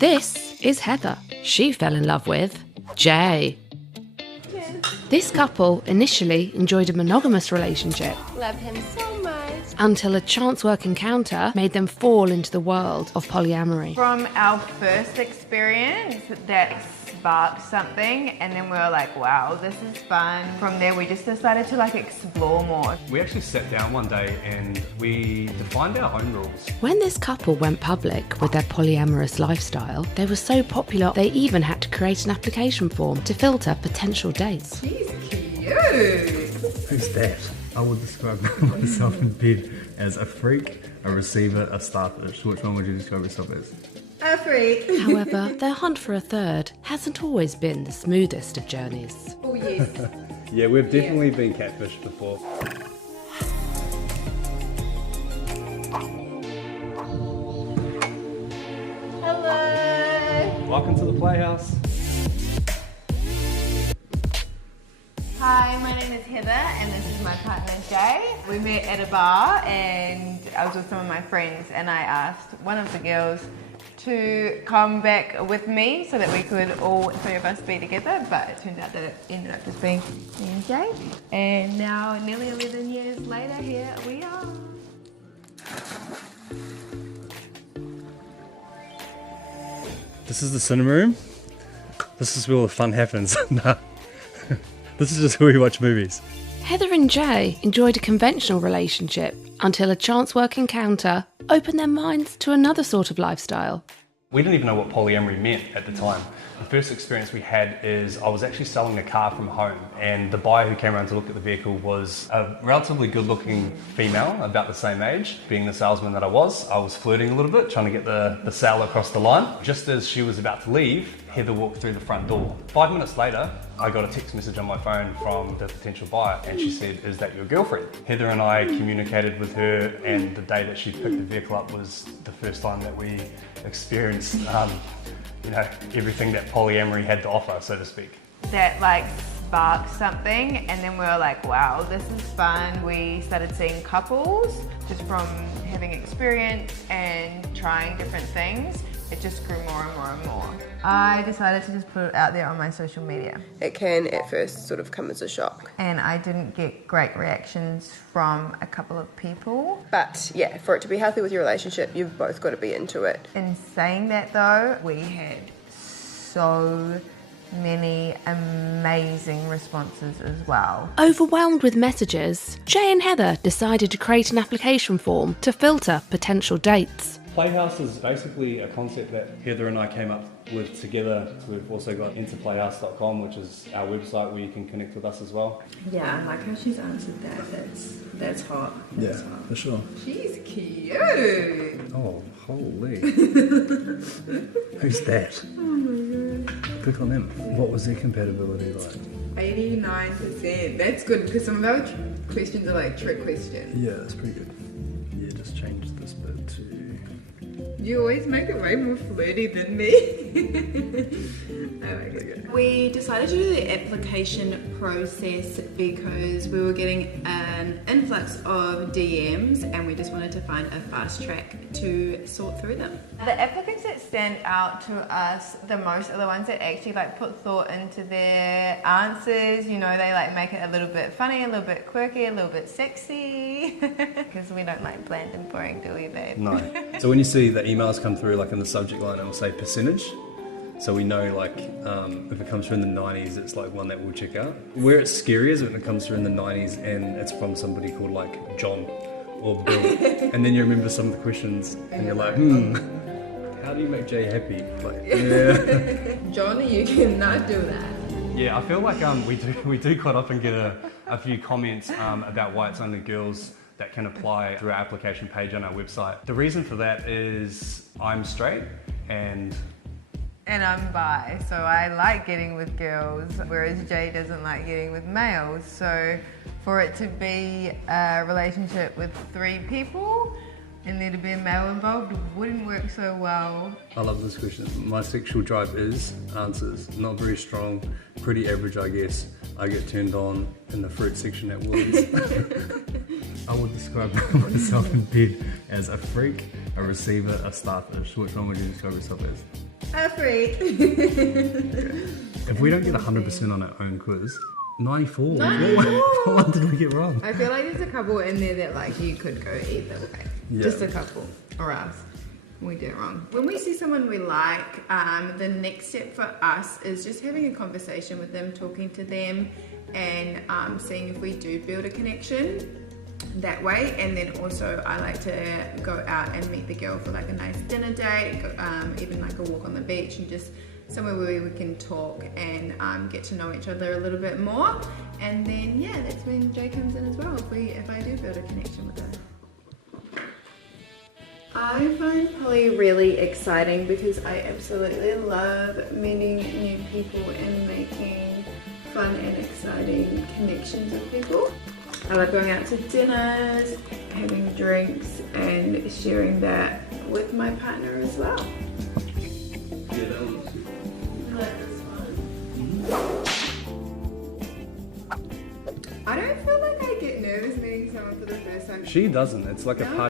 This is Heather. She fell in love with Jay. This couple initially enjoyed a monogamous relationship. Love him so much. Until a chance work encounter made them fall into the world of polyamory. From our first experience, that sparked something, and then we were like, wow, this is fun. From there, we just decided to explore more. We actually sat down one day and we defined our own rules. When this couple went public with their polyamorous lifestyle, they were so popular they even had to create an application form to filter potential dates. She's cute. Who's that? I would describe myself in bed as a freak, a receiver, a starfish. Which one would you describe yourself as? A freak. However, their hunt for a third hasn't always been the smoothest of journeys. Oh yes. Yeah, we've definitely been catfished before. Hello. Welcome to the Playhouse. Hi, my name is Heather and this is my partner Jay. We met at a bar and I was with some of my friends and I asked one of the girls to come back with me so that we could all three of us be together, but it turned out that it ended up just being me and Jay. And now, nearly 11 years later, here we are. This is the cinema room. This is where all the fun happens. Nah. This is just where we watch movies. Heather and Jay enjoyed a conventional relationship until a chance work encounter opened their minds to another sort of lifestyle. We didn't even know what polyamory meant at the time. The first experience we had is I was actually selling a car from home, and the buyer who came around to look at the vehicle was a relatively good-looking female, about the same age. Being the salesman that I was flirting a little bit, trying to get the sale across the line. Just as she was about to leave, Heather walked through the front door. 5 minutes later, I got a text message on my phone from the potential buyer, and she said, "Is that your girlfriend?" Heather and I communicated with her, and the day that she picked the vehicle up was the first time that we experienced everything that polyamory had to offer, so to speak. That sparked something, and then we were like, wow, this is fun. We started seeing couples just from having experience and trying different things. It just grew more and more and more. I decided to just put it out there on my social media. It can at first sort of come as a shock. And I didn't get great reactions from a couple of people. But yeah, for it to be healthy with your relationship, you've both got to be into it. In saying that though, we had so many amazing responses as well. Overwhelmed with messages, Jay and Heather decided to create an application form to filter potential dates. Playhouse is basically a concept that Heather and I came up with together. We've also got interplayhouse.com, which is our website where you can connect with us as well. Yeah, I like how she's answered that. That's hot. That's hot. For sure. She's cute. Oh, holy. Who's that? Oh my god. Click on them. What was their compatibility like? 89%. That's good because some of our questions are trick questions. Yeah, that's pretty good. Yeah, just change this bit to... You always make it way more flirty than me. I like it. We decided to do the application process because we were getting an influx of DMs and we just wanted to find a fast track to sort through them. The applicants that stand out to us the most are the ones that actually put thought into their answers. You know, they make it a little bit funny, a little bit quirky, a little bit sexy. Because we don't like bland and boring, do we, babe? No. So when you see the emails come through, in the subject line, it will say percentage. So we know, if it comes through in the 90s, it's one that we'll check out. Where it's scary is when it comes through in the 90s and it's from somebody called John or Bill. And then you remember some of the questions and you're like, how do you make Jay happy? Yeah. Johnny, you cannot do that. Yeah, I feel like we do quite often get a few comments about why it's only girls that can apply through our application page on our website. The reason for that is I'm straight and I'm bi, so I like getting with girls, whereas Jay doesn't like getting with males. So for it to be a relationship with 3 people and there to be a male involved wouldn't work so well. I love this question. My sexual drive is answers. Not very strong, pretty average, I guess. I get turned on in the fruit section at Woolies. I would describe myself in bed as a freak, a receiver, a starfish. Which one would you describe yourself as? A freak. If we don't get 100% on our own quiz, 94. 94. What did we get wrong? I feel like there's a couple in there that like you could go either way. Yeah. Just a couple, or else we did it wrong. When we see someone we like, the next step for us is just having a conversation with them, talking to them, and seeing if we do build a connection that way. And then also I like to go out and meet the girl for like a nice dinner date, even like a walk on the beach, and just somewhere where we can talk and get to know each other a little bit more. And then yeah, that's when Jay comes in as well, if I do build a connection with her. I find poly really exciting because I absolutely love meeting new people and making fun and exciting connections with people. I like going out to dinners, having drinks, and sharing that with my partner as well. Yeah, that was good. I like this one. I don't feel like I get nervous meeting someone for the first time. She doesn't. It's like a No. party.